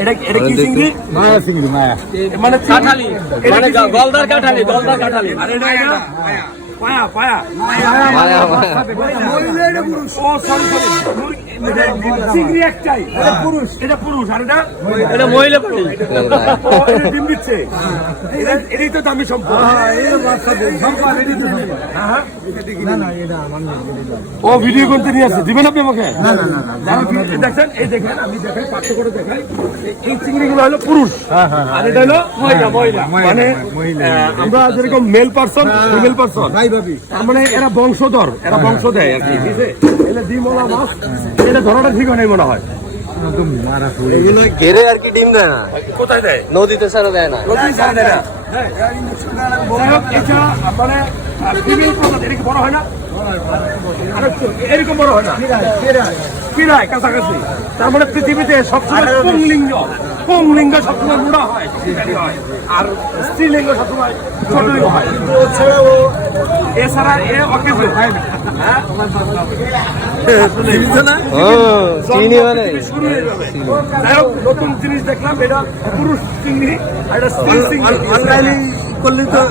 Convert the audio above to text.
এটা কি চিংড়ি? মায়া চিংড়ি, মায়া মানে কাঁঠালি, মানে গলদার কাঁঠালি, গলদার কাঁঠালি। আর এটা পায়া পায়া মায়া ও সরি চিংড়ি একটাই, এটা পুরুষ আর এটা মহিলা পাখি। এটা ডিম দিচ্ছে, এটাই তো দামি সম্পদ। ও ভিডিও করতে নিয়ে আসছে, দিবেন আপনি আমাকে? দেখেন, এই দেখেন, আমি দেখাই, পার্থক্য করে দেখাই। এই চিংড়িগুলো হলো পুরুষ আর এটা হলো মহিলা। মানে আমরা যেরকম মেল পার্সন, ফিমেল পার্সন, তার মানে এরা বংশধর, এরা বংশ দেয় আর কি। ঠিক আছে, এটা ডিমওয়ালা মাছ, এটা ধরাটা ঠিক হয় মনে হয়। এগুলো ঘেরে আর কি ডিম দেয় না, কোথায় দেয়? নদীতে ছাড়া দেয় না। নদী ছাড়া দেয় না। এটা মানে ফিমেল প্রজাতি, এটা কি বড় হয় না? এরকম বড় হয় না, প্রায় কাছাকাছি। তার মানে পৃথিবীতে সবসময় পুংলিঙ্গ সবসময় বুড়া হয় আর স্ত্রীলিঙ্গ সবসময় ছোটই হয়। এছাড়া এ অকেজো হয় না। শুরু হয়ে যাবে। যাই হোক, নতুন জিনিস দেখলাম, এটা পুরুষ চিংড়ি আর এটা স্ত্রী চিংড়ি। করলে তো